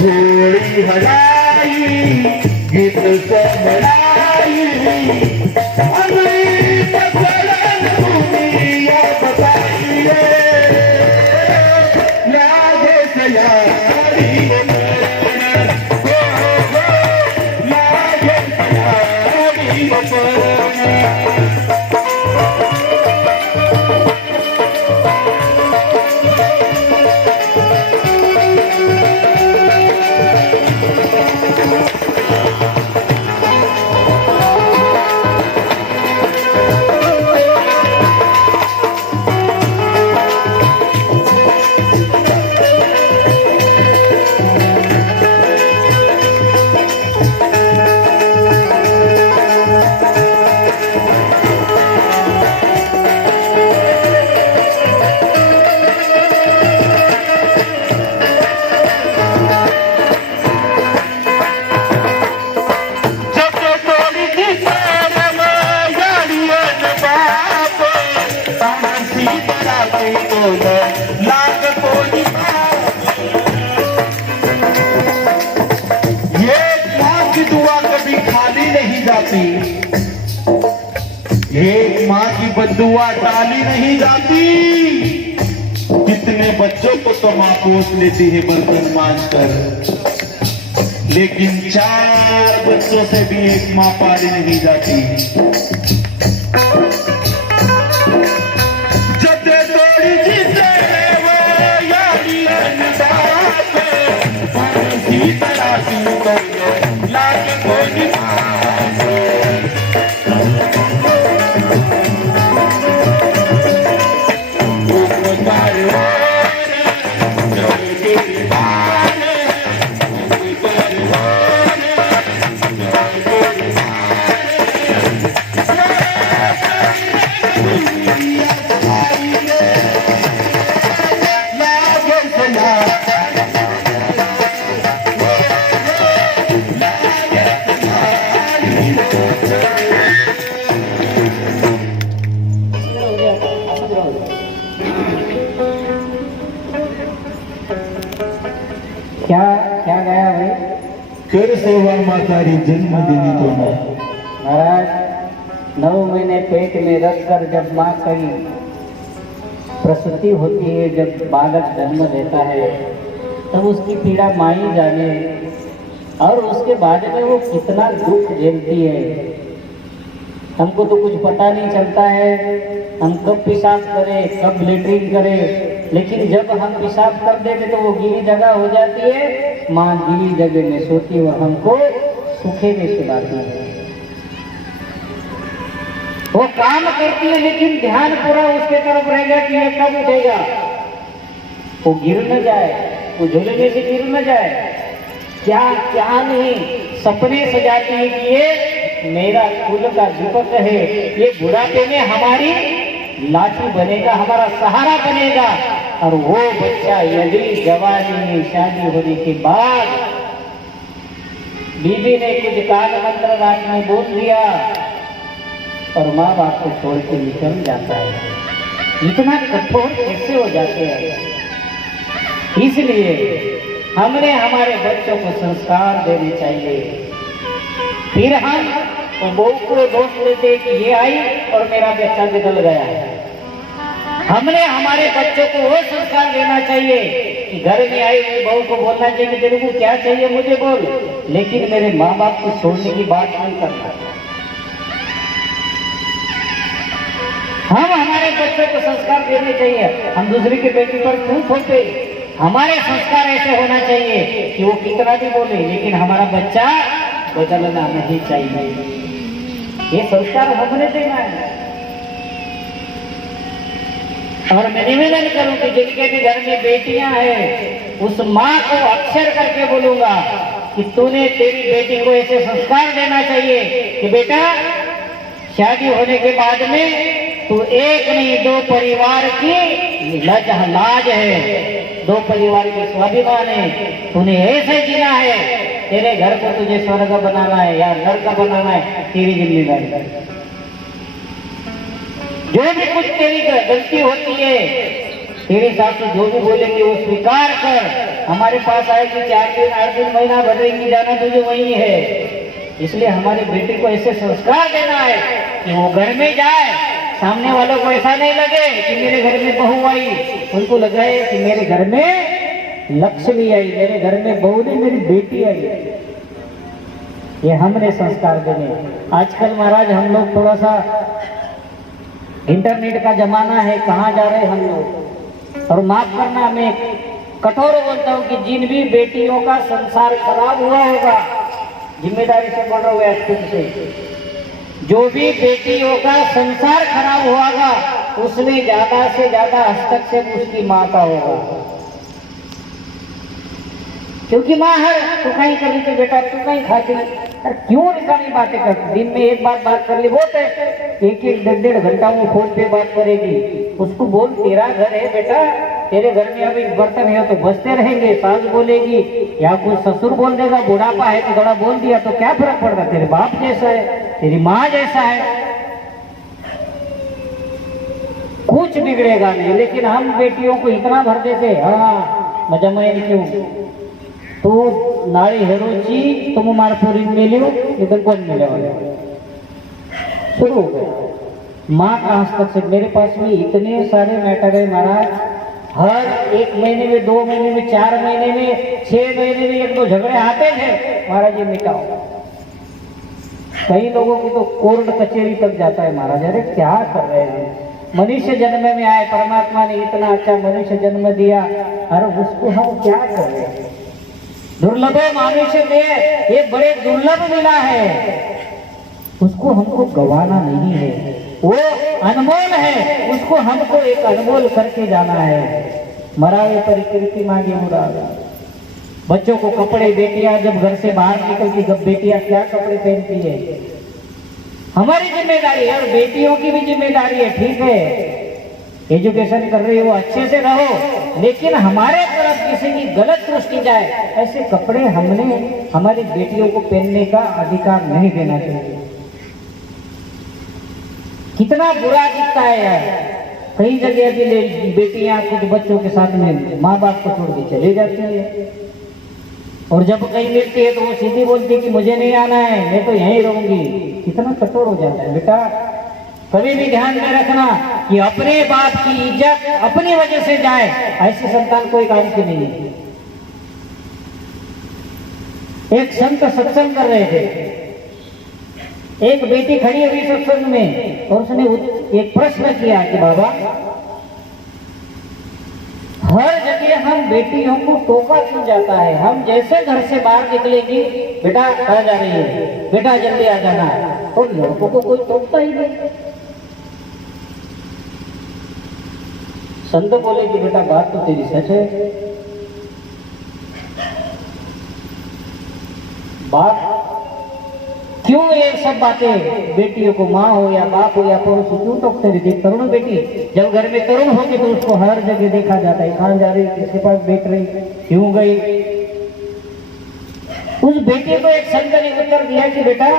झोली हलाई गीत समलाई अगली पकड़न दुनिया बताइए लागे सयारी लागे सयारी एक माँ की बद्दुआ टाली नहीं जाती। कितने बच्चों को तो माँ पोस लेती है बर्तन मांजकर, लेकिन 4 बच्चों से भी एक माँ पाली नहीं जाती। जते तोड़ी जिसे वो यारी सी तरह की लाके कोई क्या गया भाई? कर सेवा मातारी जन्म देनी तो महाराज 9 महीने पेट में रखकर जब माँ कहीं प्रसूति होती है, जब बालक जन्म देता है तब उसकी पीड़ा माँ ही जाने, और उसके बाद में वो कितना दुख झेलती है। हमको तो कुछ पता नहीं चलता है, हम कब पेशाब करें कब लेटरिन करें, लेकिन जब हम पेशाब कर देते तो वो गीली जगह हो जाती है, माँ गीली जगह में सोती है और हमको सूखे में सुलाती है। वो काम करती है लेकिन ध्यान पूरा उसके तरफ रहेगा कि ये कब उठेगा, वो गिर न जाए, वो झूलने से गिर न जाए। क्या क्या नहीं सपने सजाती है कि ये मेरा कुल का दीपक है, ये बुढ़ापे में हमारी लाठी बनेगा, हमारा सहारा बनेगा। और वो बच्चा यदि जवानी में शादी होने के बाद बीबी ने कुछ काल मंत्र रात में बोल दिया और माँ बाप को छोड़ के निकल जाता है, इतना कठोर कैसे हो जाते हैं। इसलिए हमने हमारे बच्चों को संस्कार देने चाहिए। फिर हम बहू को दोष देते कि ये आई और मेरा बच्चा निकल गया है। हमने हमारे बच्चों को वो संस्कार देना चाहिए कि घर में आई हुई बहू को बोलना चाहिए कि तेरे को क्या चाहिए मुझे बोल, लेकिन मेरे माँ बाप को छोड़ने की बात नहीं करना। हम हमारे बच्चों को संस्कार देने चाहिए। हम दूसरे के बेटी पर क्यों थोपे? हमारे संस्कार ऐसे होना चाहिए कि वो कितना भी बोले लेकिन हमारा बच्चा बदलना नहीं चाहिए। ये संस्कार हमने देना है। और मैं निवेदन करूं कि जिनके भी घर में बेटियां हैं उस माँ को अक्षर करके बोलूंगा कि तूने तेरी बेटी को ऐसे संस्कार देना चाहिए कि बेटा शादी होने के बाद में तू एक नहीं 2 परिवार की लाज है, 2 परिवार की स्वाभिमान है। तूने ऐसे जीना है, तेरे घर को तुझे स्वर्ग बनाना है या नरक बनाना है, तेरी जिम्मेदारी। जो भी कुछ तेरी गलती होती है, तेरे सासू जो भी बोलेंगे वो स्वीकार कर हमारे पास आएगी 4 दिन 8 दिन महीना भर रहेंगी, जाना तुझे वही है। इसलिए हमारे बेटे को ऐसे संस्कार देना है कि वो घर में जाए, सामने वालों को ऐसा नहीं लगे कि मेरे घर में बहू आई, उनको लगे कि मेरे घर में लक्ष्मी आई, मेरे घर में बहू नहीं मेरी बेटी आई। ये हमने संस्कार देने। आजकल महाराज हम लोग थोड़ा सा इंटरनेट का जमाना है, कहाँ जा रहे हम लोग। और माफ करना, मैं कठोर बोलता हूँ कि जिन भी बेटियों का संसार खराब हुआ होगा, जिम्मेदारी से बोल रहा हूँ खुद से, जो भी बेटियों का संसार खराब होगा उसमें ज्यादा से ज्यादा हस्तक्षेप उसकी माँ का होगा। क्योंकि माँ हर तू कहीं कर रही थी बेटा, तू कहीं खाती, अरे क्यों निकाली बातें करती, दिन में एक बात कर ली बहुत है, एक 1-1 घंटा वो फोन पे बात करेगी। उसको बोल तेरा घर है बेटा, तेरे घर में अभी बर्तन है तो बचते रहेंगे, सास बोलेगी या कुछ ससुर बोल देगा, बुढ़ापा है तो थोड़ा बोल दिया तो क्या फर्क पड़ता, तेरे बाप जैसा है, तेरी माँ जैसा है, कुछ बिगड़ेगा नहीं। लेकिन हम बेटियों को इतना भर देते, हाँ मजा में क्यों तू नारी हेरोची तुम मार पूरी मिलियो इधर कौन मिले वाले, शुरू हो गया माँ का हस्तक्षेप। मेरे पास में इतने सारे मैटर है महाराज, हर 1 महीने में, 2 महीने में, 4 महीने में, 6 महीने में 1-2 झगड़े आते थे, महाराज ये मिटाओ। कई लोगों की तो कोर्ट कचहरी तक जाता है महाराज, अरे क्या कर रहे हैं, मनुष्य जन्म में आए, परमात्मा ने इतना अच्छा मनुष्य जन्म दिया, अरे उसको हम क्या कर रहे हैं। दुर्लभ मनुष्य देह ये बड़े दुर्लभ मिला है, उसको हमको गवाना नहीं है, वो अनमोल है, उसको हमको एक अनमोल करके जाना है। मरावे परिकृति मांगे मुरादा। बच्चों को कपड़े, बेटियां जब घर से बाहर निकलती, जब बेटियां क्या कपड़े पहनती है, हमारी जिम्मेदारी है, और बेटियों की भी जिम्मेदारी है। ठीक है एजुकेशन कर रही हो, अच्छे से रहो, लेकिन हमारे तरफ किसी की गलत दृष्टि जाए, ऐसे कपड़े हमने हमारी बेटियों को पहनने का अधिकार नहीं देना चाहिए। कितना बुरा दिखता है यार, कई जगह भी बेटियां कुछ बच्चों के साथ में माँ बाप को छोड़ के चली जाती है, और जब कहीं मिलती है तो वो सीधी बोलती है कि मुझे नहीं आना है, मैं तो यहीं रहूंगी। कितना कठोर हो जाता है। बेटा कभी भी ध्यान में रखना कि अपने बाप की इज्जत अपनी वजह से जाए, ऐसी संतान कोई काम की नहीं है। एक संत सत्संग कर रहे थे, एक बेटी खड़ी हुई सत्संग में, और उसने एक प्रश्न किया कि बाबा हर जगह हम बेटियों को टोका क्यों जाता है, हम जैसे घर से बाहर निकलेंगी बेटा आ जा रही है, बेटा जल्दी आ जाना, और लड़कों को कोई टोकता ही नहीं। संत बोले कि बेटा बात तो तेरी सच है, बात क्यों ये सब बातें बेटियों को, माँ हो या बाप हो या पुरुष क्यों टोकते रहते। तरुण बेटी जब घर में तरुण होगी तो उसको हर जगह देखा जाता है, कहाँ जा रही, किसके पास बैठ रही, क्यों गई। उस बेटी को एक संत ने उत्तर दिया कि बेटा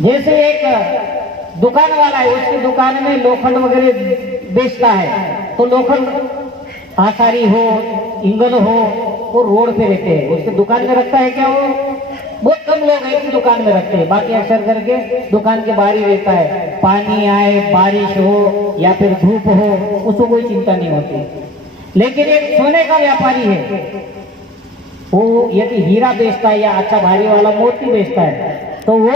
जैसे एक दुकान वाला है, उसकी दुकान में लोखंड वगैरह बेचता है, तो लोखंड आसारी हो, इंगल हो, वो रोड पे रहते हैं, उसके दुकान में रखता है क्या, वो बहुत कम लोग एक ही दुकान में रखते हैं, बाकी अक्सर करके दुकान के बाहर ही रहता है। पानी आए, बारिश हो या फिर धूप हो, उसको कोई चिंता नहीं होती। लेकिन एक सोने का व्यापारी है, वो यदि हीरा बेचता है या अच्छा भारी वाला मोती बेचता है, तो वो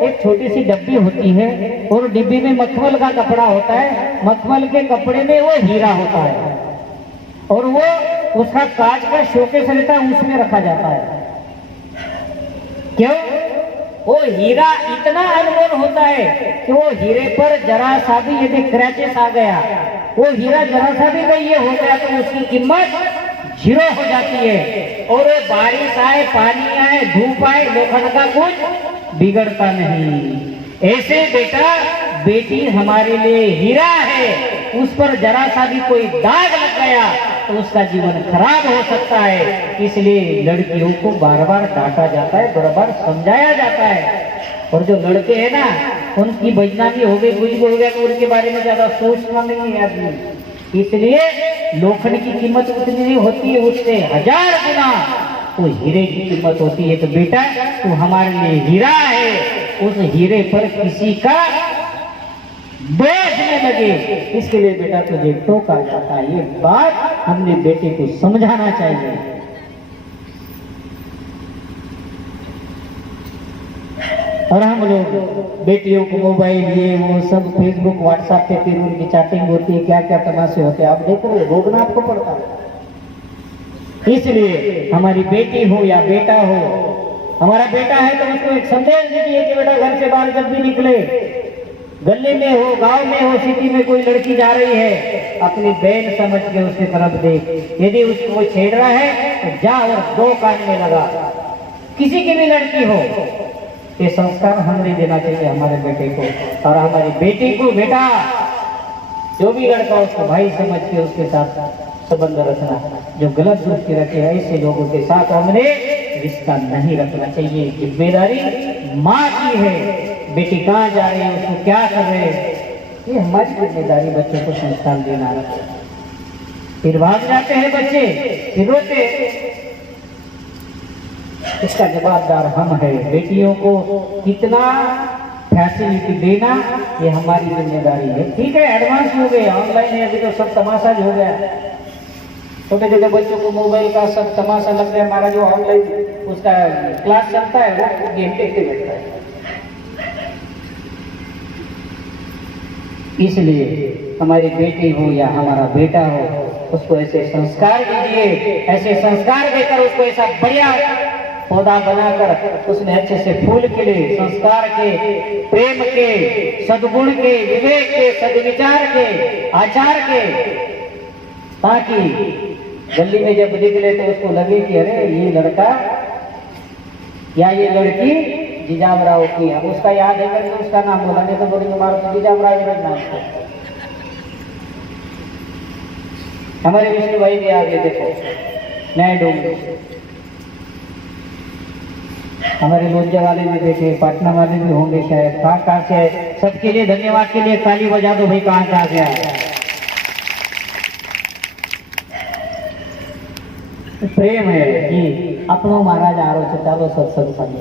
एक छोटी सी डब्बी होती है, और डिब्बी में मखमल का कपड़ा होता है, मखमल के कपड़े में वो हीरा होता है, और वो उसका कांच का शोकेस रहता है, उसमें रखा जाता है। क्यों? वो हीरा इतना अनमोल होता है कि वो हीरे पर जरा सा भी यदि क्रैचेस आ गया, वो हीरा जरा सा भी ये हो गया तो उसकी कीमत 0 हो जाती है। और वो बारिश आए, पानी आए, धूप आए, लोखंड का कुछ बिगड़ता नहीं। ऐसे बेटा बेटी हमारे लिए हीरा है, उस पर जरा सा भी कोई दाग लग गया तो उसका जीवन खराब हो सकता है। इसलिए लड़कियों को बार बार डांटा जाता है, बार बार समझाया जाता है। और जो लड़के हैं ना, उनकी बदनामी हो गई, कुछ हो गया तो उनके बारे में ज्यादा सोचना नहीं है आदमी। इसलिए लोखंड की कीमत उतनी नहीं होती है, उससे 1000 गुना तो हीरे की कीमत होती है। तो बेटा तू हमारे लिए हीरा है, उस हीरे पर किसी का बोझ न लगे, इसके लिए बेटा तुझे टोका जाता है। ये बात हमने बेटे को समझाना चाहिए। और हम लोग बेटियों को मोबाइल ये वो सब फेसबुक व्हाट्सएप पे फिर उनकी चैटिंग होती है, क्या क्या तमाशे होते हैं, आप देख रहे हो, भोगना आपको पड़ता है। इसलिए हमारी बेटी हो या बेटा हो, हमारा बेटा है तो उसको एक संदेश दीजिए कि बेटा घर से बाहर जब भी निकले, गली में हो, गांव में हो, सिटी में कोई लड़की जा रही है, अपनी बहन समझ के उसकी तरफ देख। यदि उसको कोई छेड़ रहा है तो जा और 2 कान में लगा। किसी की भी लड़की हो, ये संस्कार हमें देना चाहिए हमारे बेटे को और हमारी बेटी को। बेटा जो भी लड़का उसको भाई समझ के उसके साथ संबंध रखना, जो गलत दोस्ती रखे ऐसे लोगों के साथ हमने रिश्ता नहीं रखना चाहिए। जिम्मेदारी माँ की है, बेटी कहाँ जा रही है, उसको क्या कर रहे हैं, ये हमारी जिम्मेदारी बच्चों को संस्कार देना। फिर भाग जाते हैं बच्चे, फिर रोते, इसका जवाबदार हम है। बेटियों को कितना फैसिलिटी देना ये हमारी जिम्मेदारी है। ठीक है, एडवांस हो गए, ऑनलाइन है, अभी तो सब तमाशा हो गया। छोटे छोटे बच्चों को मोबाइल का सब तमाशा लग गया। हमारा जो ऑनलाइन उसका क्लास चलता है वो गेम देखते रहता है। इसलिए हमारी बेटी हो या हमारा बेटा हो, उसको ऐसे संस्कार दीजिए, ऐसे संस्कार देकर उसको ऐसा बढ़िया पौधा बनाकर उसमें अच्छे से फूल खिले, संस्कार के, प्रेम के, सद्गुण के, विवेक के, सद्विचार के, आचार के, ताकि गली में जब निकले तो उसको लगे कि अरे ये लड़का या ये लड़की जिजाबराव की है। उसका याद है करके उसका नाम बोला, नहीं तो बोलेंगे हमारा जिजाबराव का नाम है। हमारे विष्णु भाई भी आगे देखो, नए डोंगे, हमारे लोहिया वाले भी देखे, पटना वाले भी होंगे शायद, कहाँ से है। सबके लिए धन्यवाद के लिए ताली बजा दो भाई, कहाँ से आए। प्रेम है कि अपनो महाराज आरो से चालो सत्संग संग,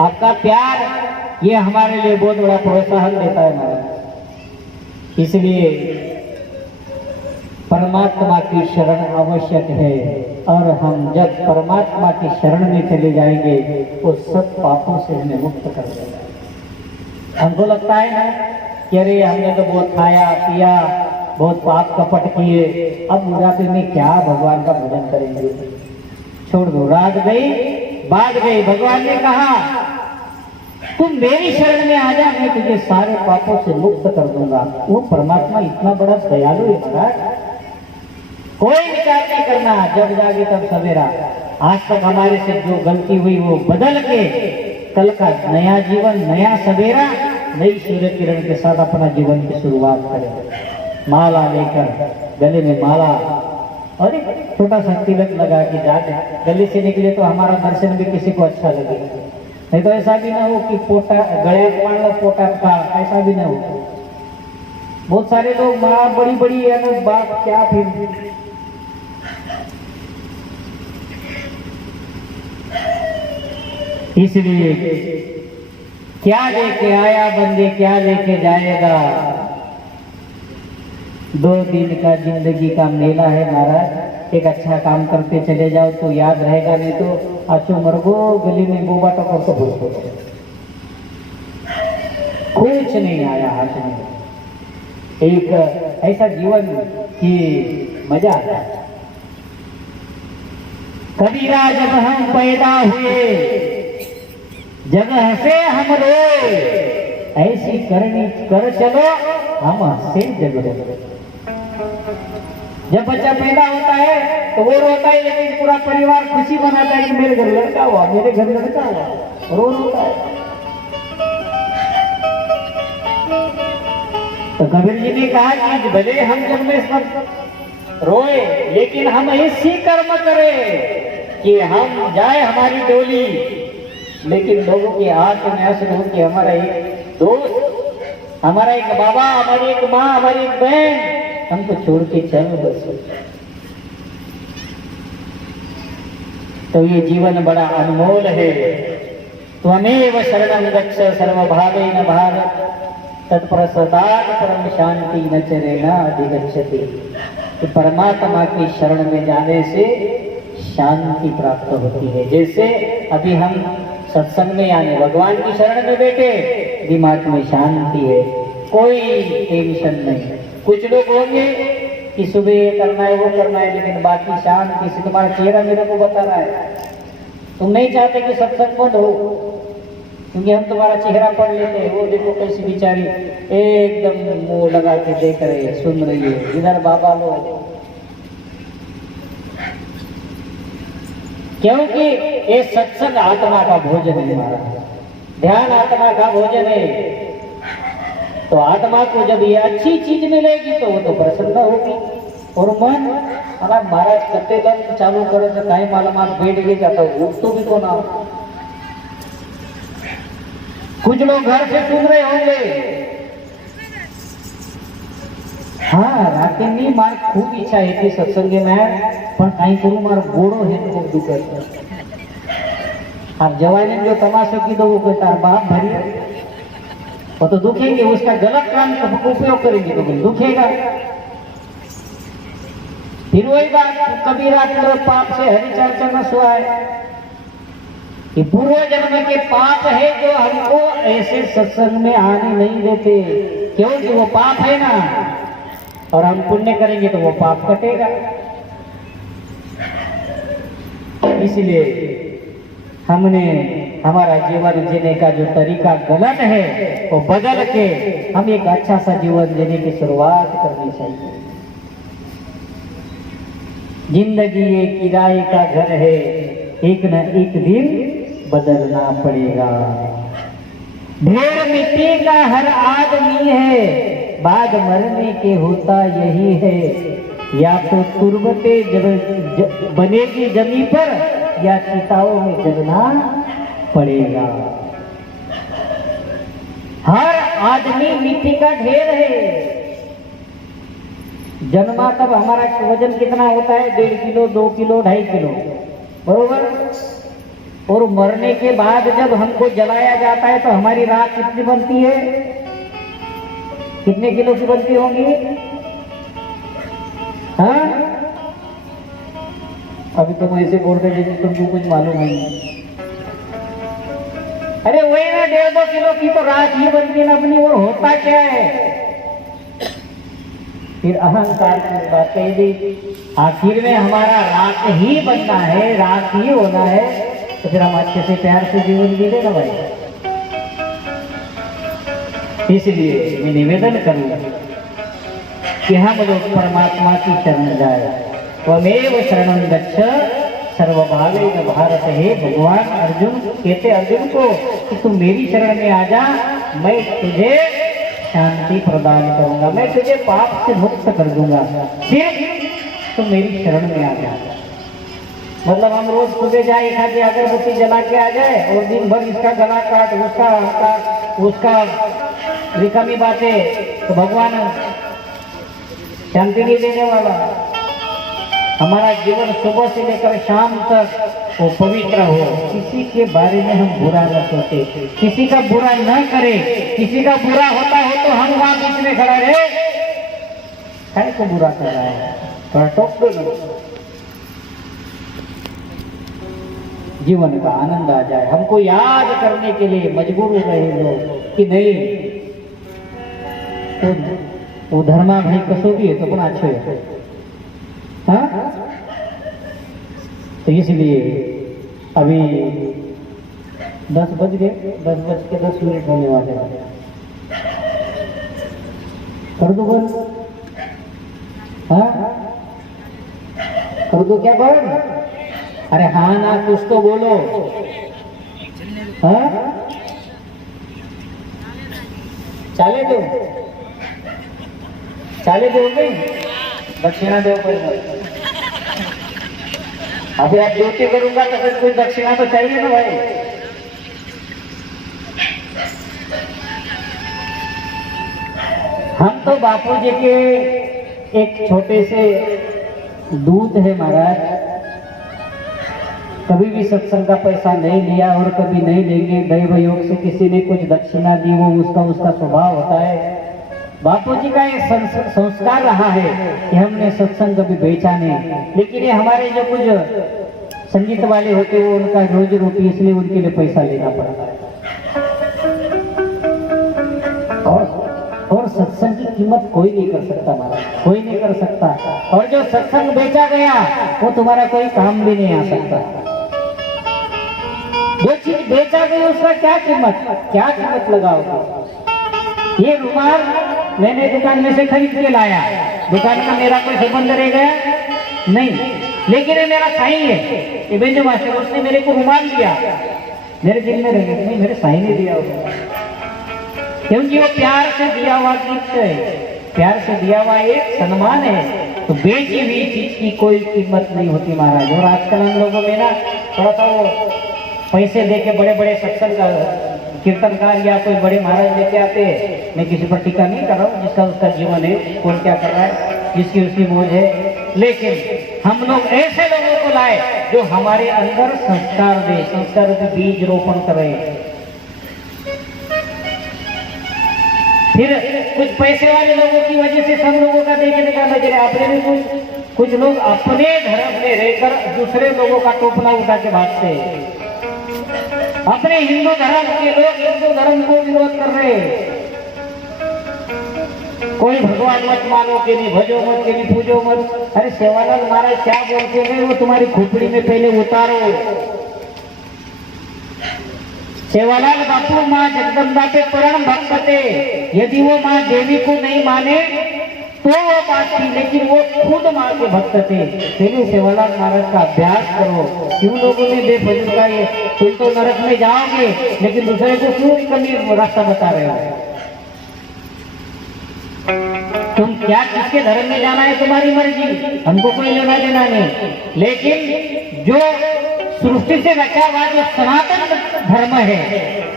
आपका प्यार ये हमारे लिए बहुत बड़ा प्रोत्साहन देता है महाराज। इसलिए परमात्मा की शरण आवश्यक है, और हम जब परमात्मा की शरण में चले जाएंगे वो सब पापों से हमें मुक्त कर देगा। हमको लगता है ना कि अरे हमने तो बहुत खाया पिया, बहुत पाप कपट किए, अब बुढ़ापे में क्या भगवान का भजन करेंगे, छोड़ दो, रात गई बात गई। भगवान ने कहा तुम मेरी शरण में आ जा, मैं तुझे सारे पापों से मुक्त कर दूंगा। वो परमात्मा इतना बड़ा दयालु है महाराज, कोई विचार नहीं करना, जब जागे तब सवेरा। आज तक हमारे से जो गलती हुई वो बदल के कल का नया जीवन, नया सवेरा, नई सूर्य किरण के साथ अपना जीवन की शुरुआत करें। माला लेकर, गले में माला और एक छोटा सा तिलक लगा के जाते, गले से निकले तो हमारा दर्शन भी किसी को अच्छा लगे। नहीं तो ऐसा भी ना हो कि पोटा गले मान लो पोटा का, ऐसा भी ना हो। बहुत सारे लोग माँ बड़ी बड़ी है ना बात क्या, फिर इसलिए क्या लेके आया बंदे क्या लेके जाएगा। 2 दिन का जिंदगी का मेला है महाराज, एक अच्छा काम करते चले जाओ तो याद रहेगा, नहीं तो आचो मरगो गली में गोबा टकर तो भूल हो, कुछ नहीं आया हाथ में। एक ऐसा जीवन की मजा आता है। कबीरा जब हम पैदा हुए जगह से हम रोए, ऐसी करनी कर चलो हम हंसे जगह। जब बच्चा पैदा होता है तो वो रोता है, लेकिन पूरा परिवार खुशी मनाता है कि मेरे घर लड़का हुआ, मेरे घर लड़का हुआ, रोता है। तो कबीर जी ने कहा कि भले हम जब में सब रोए, लेकिन हम ऐसी कर्म करें कि हम जाए हमारी डोली, लेकिन लोगों के हाथ में ऐसे हो कि हमारा एक दोस्त, हमारा एक बाबा, हमारी एक माँ, हमारी एक बहन, हमको छोड़ के चल बस। तो ये जीवन बड़ा अनमोल है। त्वमेव शरणं गच्छ सर्वभावेन भारत, तत्प्रसादात् परम शांति न चरेण अधिगच्छति। कि परमात्मा की शरण में जाने से शांति प्राप्त होती है। जैसे अभी हम सत्संग में यानी भगवान की शरण में बैठे, दिमाग में शांति है, कोई टेंशन नहीं। कुछ लोग होंगे कि सुबह ये करना है वो करना है, लेकिन बाकी शांति से तुम्हारा चेहरा मेरे को बता रहा है तुम नहीं चाहते कि सत्संग बंद हो, क्योंकि हम तुम्हारा चेहरा पढ़ लेते हैं। वो देखो कैसी बेचारी एकदम मुंह लगा के देख रही है, सुन रही है, इधर बाबा लोग। क्योंकि ये सत्संग आत्मा का भोजन है, हमारा ध्यान आत्मा का भोजन है। तो आत्मा को जब ये अच्छी चीज मिलेगी तो वो तो प्रसन्न होगी। और मन हमारा महाराज करते दम चालू करो तो कहीं मालूमात बैठ गए जाता उठ तो भी को ना। कुछ लोग घर से सुन रहे होंगे, हाँ राते नहीं मार खूब इच्छा है कि सत्संग में पण कहीं करूं मार गोड़ो है तो दुख है। आप जवानी जो तमाशा की दो वो तार बाप भरी वो तो दुखेंगे, उसका गलत काम उपयोग करेंगे तो दुखेगा। फिर वही बात कबीरा पूर्व पाप से हरिचर्चा न सुहाए। ये पूर्व जन्म के पाप है जो हमको ऐसे सत्संग में आने नहीं देते, क्योंकि वो पाप है ना, और हम पुण्य करेंगे तो वो पाप कटेगा। इसलिए हमने हमारा जीवन जीने का जो तरीका गलत है वो बदल के हम एक अच्छा सा जीवन जीने की शुरुआत करनी चाहिए। जिंदगी ये किराए का घर है, एक न एक दिन बदलना पड़ेगा। ढेर मिट्टी का हर आदमी है, बाद मरने के होता यही है। या तो तुरबते बनेगी जमीन पर या चिताओं में जलना पड़ेगा। हर आदमी मिट्टी का ढेर है। जन्मा तब हमारा वजन कितना होता है? 1.5 किलो, 2 किलो, 2.5 किलो, बरोबर। और मरने के बाद जब हमको जलाया जाता है तो हमारी राख कितनी बनती है? कितने किलो की बनती होंगी? हाँ, अभी तुम ऐसे बोल रहे जैसे तुमको कुछ मालूम नहीं। अरे वही ना 1.5-2 किलो की तो राख ही बनती है ना अपनी। और होता क्या है? फिर अहंकार की बात कही दी। आखिर में हमारा राख ही बनना है, राख ही होना है, तो फिर हम अच्छे से प्यार से जीवन जी लेना भाई। इसलिए मैं निवेदन करूंगा कि हम लोग परमात्मा की शरण जाए। त्वमेव शरणं गच्छ सर्वभावेन भारत। हे भगवान, अर्जुन कहते अर्जुन को कि तू मेरी शरण में आ जा, मैं तुझे शांति प्रदान करूंगा, मैं तुझे पाप से मुक्त कर दूंगा, सिर्फ तू मेरी शरण में आ जा। मतलब हम रोज सुबह जाए, एक आधी अगरबत्ती जला के आ जाए और दिन भर इसका गला काट, उसका रिकामी बातें, तो भगवान शांति नहीं देने वाला। हमारा जीवन सुबह से लेकर शाम तक वो पवित्र हो। किसी के बारे में हम बुरा न सोचे, किसी का बुरा न करे। किसी का बुरा होता हो तो हम वहां बीच में खड़ा रहे, है को बुरा कर रहा है, थोड़ा टोक दो, जीवन का आनंद आ जाए। हमको याद करने के लिए मजबूर हो रहे लोग कि नहीं तो वो धर्मा भाई कसोटी है तो अपना अच्छे है। हाँ, तो इसलिए अभी 10 बज गए, 10:10 होने वाले हैं। कर दो बंद? हाँ, कर दो क्या बंद? अरे हाँ ना, कुछ तो बोलो। हाँ, चाले दो, चाले दो दक्षिणा दो। अभी आप ज्योति करूंगा तो फिर कोई दक्षिणा तो चाहिए ना भाई। हम तो बापू जी के एक छोटे से दूत है महाराज, कभी भी सत्संग का पैसा नहीं लिया और कभी नहीं लेंगे। दैव योग से किसी ने कुछ दक्षिणा दी, वो उसका स्वभाव होता है। बापू जी का ये संस्कार रहा है कि हमने सत्संग कभी बेचा नहीं। लेकिन ये हमारे जो कुछ संगीत वाले होते हैं वो उनका रोजी रोटी, इसलिए उनके लिए पैसा लेना पड़ता है। और सत्संग की कीमत कोई नहीं कर सकता महाराज, कोई नहीं कर सकता। और जो सत्संग बेचा गया वो तुम्हारा कोई काम भी नहीं आ सकता। जो चीज बेचा गई उसका क्या कीमत लगाओगे। ये रुमाल मैंने दुकान में से खरीद के लाया, दुकान का मेरा कोई संबंध रह गया नहीं, लेकिन ये मेरा साईं है, ये बेंजो मास्टर, उसने मेरे को रुमाल दिया, मेरे दिल में रह गया, नहीं मेरे साईं ने दिया उसने, क्योंकि वो प्यार से दिया हुआ गिफ्ट है, प्यार से दिया हुआ एक सम्मान है। तो बेची हुई चीज की कोई कीमत नहीं होती महाराज। और आजकल हम लोगों में ना थोड़ा सा वो पैसे दे के बड़े बड़े सत्संग कीर्तनकार या कोई बड़े महाराज लेके आते हैं। मैं किसी पर टीका नहीं कर रहा हूँ, जिसका उसका जीवन है, कौन क्या कर रहा है, जिसकी उसकी मौज है। लेकिन हम लोग ऐसे लोगों को लाए जो हमारे अंदर संस्कार दे, संस्कार के बीज रोपण करें। फिर कुछ पैसे वाले लोगों की वजह से सब लोगों का देखने का नजर अपने में कुछ लोग अपने धर्म में रहकर दूसरे लोगों का टोपला उठा के भागते हैं। अपने हिंदू धर्म के लोग हिंदू धर्म को विरोध कर रहे हैं। कोई भगवान मत मानो के नहीं, भजो मत के नहीं, पूजो मत। अरे सेवालाल महाराज क्या बोलते हैं वो तुम्हारी खोपड़ी में पहले उतारो। सेवालाल बापू माँ जगदम्बा पे परम भक्त थे। यदि वो माँ देवी को नहीं माने तो वो बात थी, लेकिन वो खुद माँ के भक्त थे। पहले सेवालाल महाराज का अभ्यास करो। क्यों लोगों ने बेफजूल का ये, तुम तो नरक में जाओगे लेकिन दूसरे को क्यों निकलने रास्ता बता रहे हो। तुम क्या किसके धर्म में जाना है तुम्हारी मर्जी, हमको कोई लेना देना नहीं। लेकिन जो सृष्टि से रचा हुआ जो सनातन धर्म है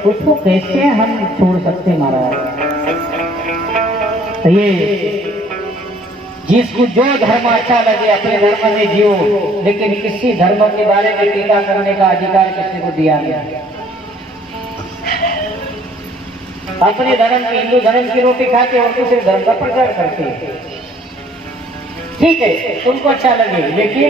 उसको कैसे हम छोड़ सकते महाराज। तो ये जिसको जो धर्म अच्छा लगे अपने धर्म में जियो, लेकिन किसी धर्म के बारे में टीका करने का अधिकार किसी को दिया नहीं। अपने धर्म की, हिंदू धर्म की रोटी खाते और दूसरे धर्म का प्रचार करते। ठीक है तुमको अच्छा लगे, लेकिन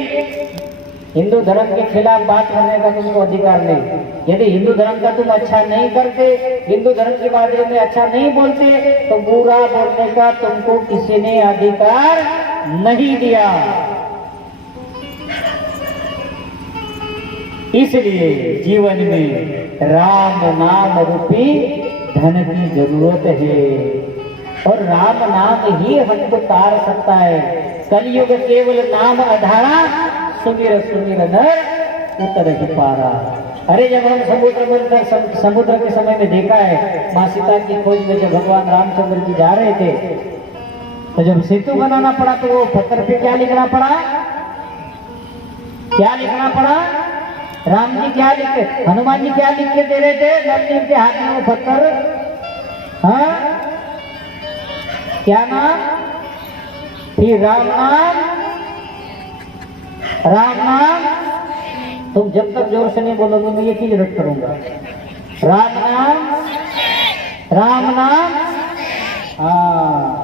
हिंदू धर्म के खिलाफ बात करने का तुमको अधिकार नहीं। यदि हिंदू धर्म का तुम अच्छा नहीं करते, हिंदू धर्म के बारे में अच्छा नहीं बोलते, तो बुरा बोलने का तुमको किसी ने अधिकार नहीं दिया। इसलिए जीवन में राम नाम रूपी धन की जरूरत है, और राम नाम ही हमको तार सकता है। कलयुग केवल नाम आधारा, सुमिर सुमिर नर उतर ही पारा। अरे जब हम समुद्र के समय में देखा है, माँ सीता की खोज में जब भगवान रामचंद्र जी जा रहे थे, तो जब सेतु बनाना पड़ा तो वो पत्थर पे क्या लिखना पड़ा, क्या लिखना पड़ा। राम जी क्या लिखे, हनुमान जी क्या लिख के दे रहे थे, नरसिंह के हाथ में वो पत्थर, हाँ क्या नाम, फिर राम नाम, राम नाम। तुम जब तक जोर से नहीं बोलोगे मैं ये चीज रट करूंगा। राम नाम, राम नाम, हाँ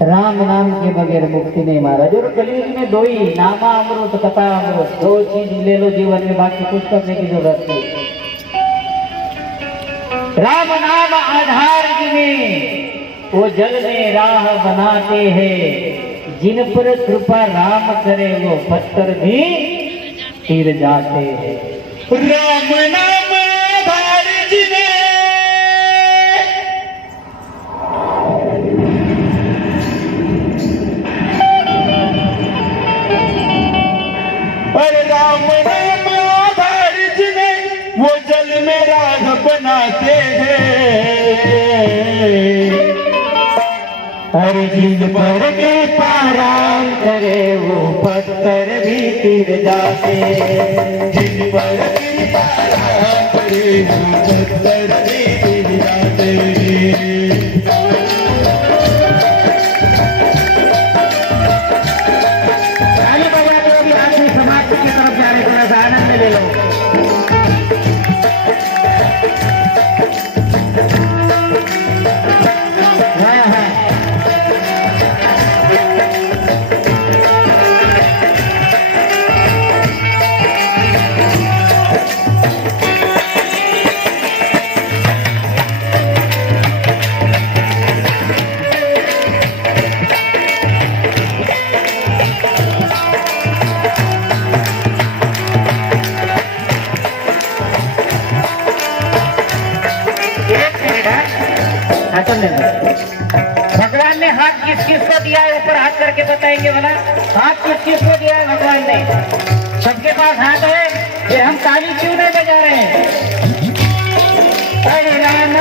राम नाम के बगैर मुक्ति नहीं महाराज। और कलयुग में दो ही, नामा अमृत कथा अमृत, दो चीज ले लो जीवन में, बाकी कुछ करने की जरूरत नहीं। राम नाम आधार जिन्हें वो जल में राह बनाते हैं, जिन पर कृपा राम करे वो पत्थर भी तीर जाते हैं। राम नाम आधार जिन्हें, अरे राम नाम आधार जिन्हें वो जल में राह बनाते हैं, अरे जिन पर कृपा राम करे वो पत्थर भी तिर जाते, जिन पर कृपा राम करे वो पत्थर भी तिर जाते। ताली बजा दो अभी आखिरी समाप्ति की तरफ जाने को, थोड़ा आनंद ले लो। भगवान ने हाथ किस किस को दिया है, ऊपर हाथ करके बताएंगे बोला, हाथ किस किस को दिया है भगवान ने? सबके पास हाथ है, ये हम ताली क्यों नहीं बजा रहे हैं? अरे राम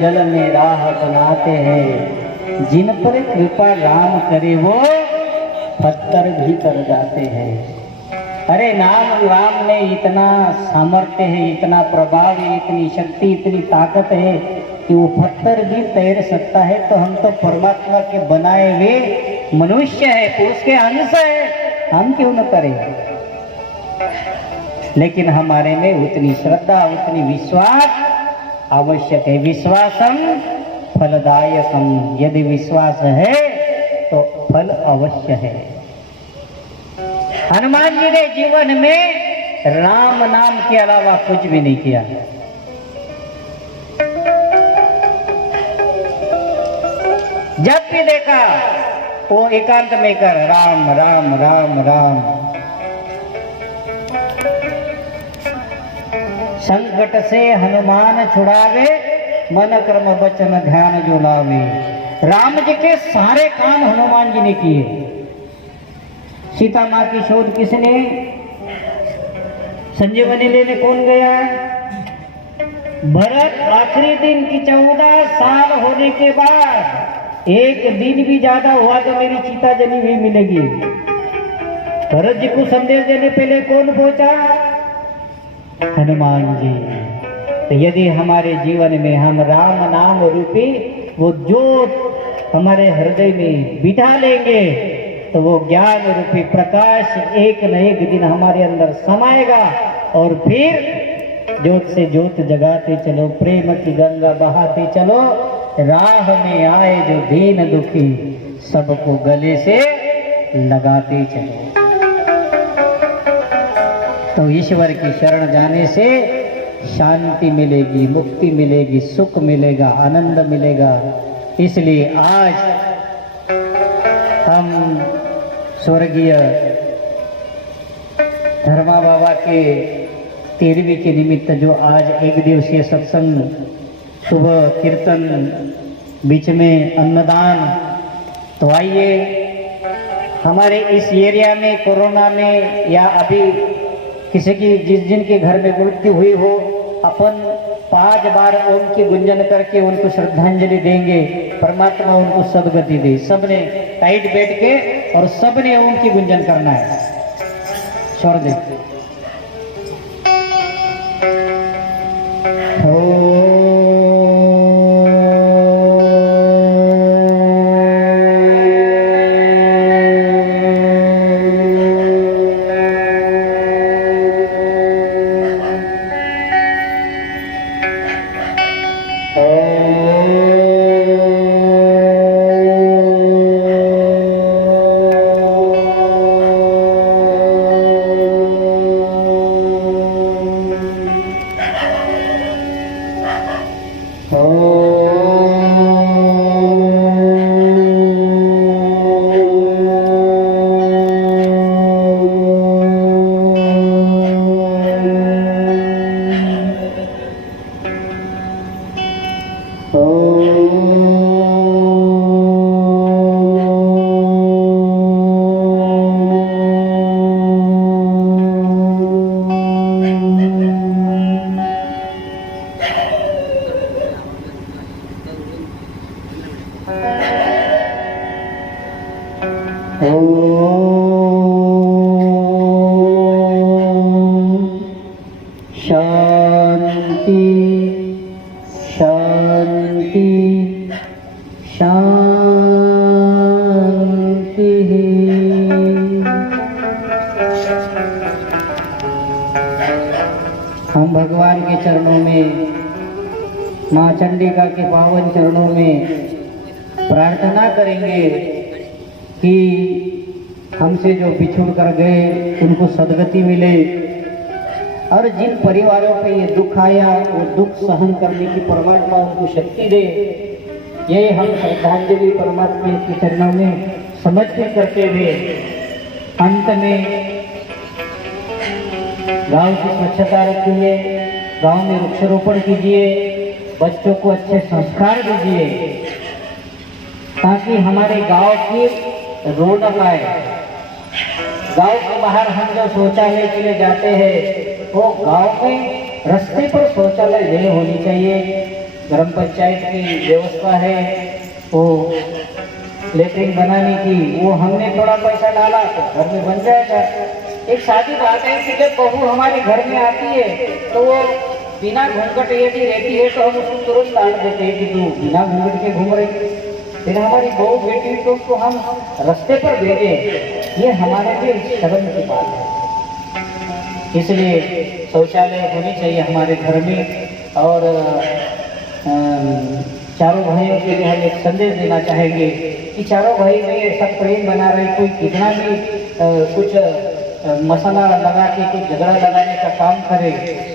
जल में राह बनाते हैं, जिन पर कृपा राम करे वो पत्थर भी तर जाते हैं। अरे नाम राम में इतना सामर्थ्य है, इतना प्रभाव है, इतनी शक्ति, इतनी ताकत है कि वो पत्थर भी तैर सकता है। तो हम तो परमात्मा के बनाए हुए मनुष्य है, तो उसके अंश है, हम क्यों न करें? लेकिन हमारे में उतनी श्रद्धा, उतनी विश्वास आवश्यक है। विश्वासम फलदायकम, यदि विश्वास है तो फल अवश्य है। हनुमान जी ने जीवन में राम नाम के अलावा कुछ भी नहीं किया। जब भी देखा वो एकांत में कर राम राम राम राम। संकट से हनुमान छुड़ावे, मन कर्म वचन ध्यान जो लावे। राम जी के सारे काम हनुमान जी ने किए। सीता माँ की शोध किसने? संजीवनी लेने कौन गया? भरत आखिरी दिन की 14 साल होने के बाद एक दिन भी ज्यादा हुआ तो मेरी सीता जनी हुई मिलेगी। भरत जी को संदेश देने पहले कौन पहुंचा? हनुमान जी। तो यदि हमारे जीवन में हम राम नाम रूपी वो ज्योत हमारे हृदय में बिठा लेंगे तो वो ज्ञान रूपी प्रकाश एक न एक दिन हमारे अंदर समाएगा और फिर ज्योत से ज्योत जगाते चलो, प्रेम की गंगा बहाते चलो। राह में आए जो दीन दुखी सबको गले से लगाते चलो। तो ईश्वर की शरण जाने से शांति मिलेगी, मुक्ति मिलेगी, सुख मिलेगा, आनंद मिलेगा। इसलिए आज हम स्वर्गीय धर्मा बाबा के 13वीं के निमित्त जो आज एक दिवसीय सत्संग, सुबह कीर्तन, बीच में अन्नदान, तो आइए हमारे इस एरिया में कोरोना में या अभी किसी की जिनके घर में मृत्यु हुई हो, अपन 5 बार ओम की गुंजन करके उनको श्रद्धांजलि देंगे। परमात्मा उनको सदगति दे। सबने टाइट बैठ के और सबने ओम की गुंजन करना है। छोड़ दे। शांति शांति शांति। हम भगवान के चरणों में, माँ चंडिका के पावन चरणों में प्रार्थना करेंगे कि हमसे जो बिछुड़ कर गए उनको सदगति मिले, और जिन परिवारों पे ये दुख आया वो दुख सहन करने की परमात्मा उनको शक्ति दे। ये हम श्रद्धांजलि परमात्मा के चरणों में समर्पित करते हुए अंत में गांव की स्वच्छता रखिए, गांव में वृक्षारोपण कीजिए, बच्चों को अच्छे संस्कार दीजिए ताकि हमारे गांव की रौनक आए। गांव के बाहर हम जो शौचालय के लिए जाते हैं वो गांव में रास्ते पर शौचालय नहीं होनी चाहिए। ग्राम पंचायत की व्यवस्था है वो लेटरिन बनाने की, वो हमने थोड़ा पैसा डाला तो घर में बन जाएगा। एक सादी बात है कि जब बहू हमारे घर में आती है तो वो बिना घूंघट यदि रहती है तो हम उसको तुरंत डांट देते हैं कि तू बिना घूंघट के घूम रही। फिर हमारी बहू बेटी तो उसको हम रास्ते पर भेजे, ये हमारे लिए शर्म की बात है। इसलिए शौचालय होनी चाहिए हमारे घर में। और चारों भाइयों के लिए हम एक संदेश देना चाहेंगे कि चारों भाई में ऐसा प्रेम बना रहे, कोई कितना भी कुछ मसाला लगा के कुछ झगड़ा लगाने का काम करे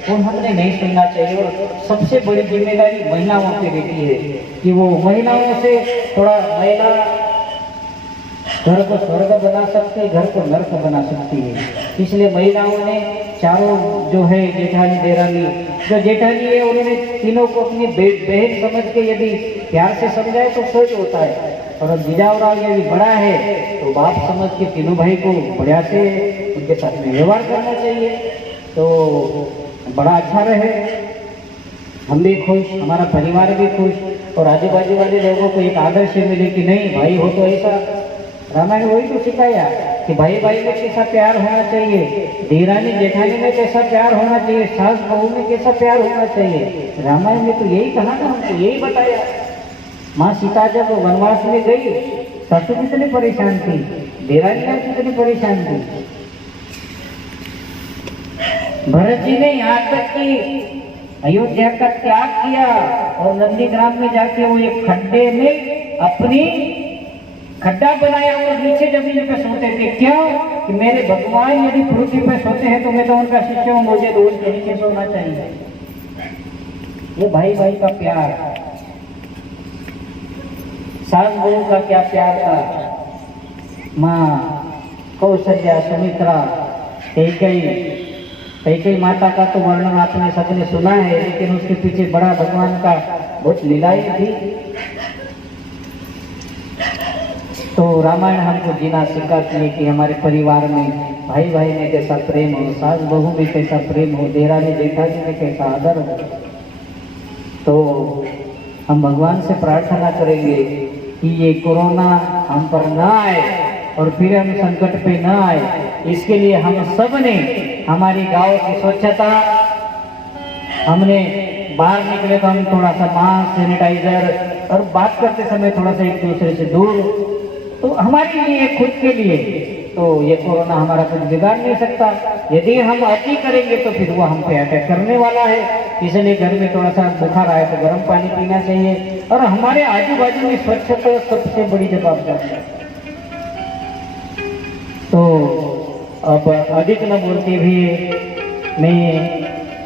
वो हमने नहीं सुनना चाहिए। और सबसे बड़ी जिम्मेदारी महिलाओं की रहती है कि वो महिलाओं से थोड़ा, महिला घर को स्वर्ग बना सकती है, घर को नर्क बना सकती है। इसलिए महिलाओं ने चारों जो है जेठानी देरानी, जो जेठानी है उन्होंने तीनों को अपनी बहन समझ के यदि प्यार से समझाए तो सच होता है। और अब जीजावराव यदि बड़ा है तो बाप समझ के तीनों भाई को बढ़िया से उनके साथ में व्यवहार करना चाहिए, तो बड़ा अच्छा रहे, हम भी खुश, हमारा परिवार भी खुश, और आजू बाजू वाले लोगों को एक आदर्श मिले कि नहीं भाई हो तो ऐसा। रामायण वही तो सिखाया कि भाई भाई में कैसा प्यार होना चाहिए, देरानी जेठानी में कैसा प्यार होना चाहिए, सास बहू में कैसा प्यार होना चाहिए। रामायण में तो यही कहा ना, हमको यही बताया। माँ सीता जब वनवास में गई, सासू कितनी परेशान थी, देरानियां कितनी परेशान थी। भरत जी ने यहाँ तक कि अयोध्या का त्याग किया और नंदीग्राम में जाके वो एक खड्डे में अपनी खड्डा बनाया और नीचे जमीन पे सोते थे। क्यों? कि मेरे भगवान यदि पृथ्वी पे सोते हैं तो मैं तो उनका शिष्य हूँ, मुझे तो उनके नीचे सोना चाहिए। ये भाई भाई का प्यार, सास बहू का क्या प्यार था। माँ कौशल्या, सुमित्रा, कैकेयी माता का तो वर्णन आपने सबने सुना है, लेकिन उसके पीछे बड़ा भगवान का बहुत लीलाएं थी। तो रामायण हमको जीना सिखाती है कि हमारे परिवार में भाई भाई में कैसा प्रेम हो, सास बहू में कैसा प्रेम हो, देरानी जेठानी में कैसा आदर हो। तो हम भगवान से प्रार्थना करेंगे कि ये कोरोना हम पर ना आए और फिर हम संकट पे ना आए। इसके लिए हम सब ने हमारी गांव की स्वच्छता, हमने बाहर निकले तो हम थोड़ा सा मास्क, सैनिटाइजर, और बात करते समय थोड़ा सा एक दूसरे से दूर, तो हमारे लिए खुद के लिए तो ये कोरोना हमारा कुछ बिगाड़ नहीं सकता। यदि हम अति करेंगे तो फिर वो हम पे अटैक करने वाला है। इसलिए घर में थोड़ा सा बुखार आए तो गर्म पानी पीना चाहिए, और हमारे आजू बाजू में स्वच्छता सबसे बड़ी जवाबदारी है। तो अब अधिक न बोलते हुए मैं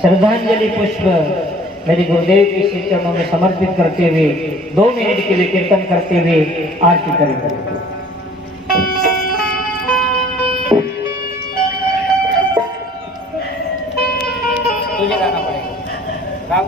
श्रद्धांजलि पुष्प मेरे गुरुदेव के श्री चरणों में समर्पित करते हुए 2 मिनट के लिए कीर्तन करते हुए आरती करेंगे। तुझे गाना पड़ेगा।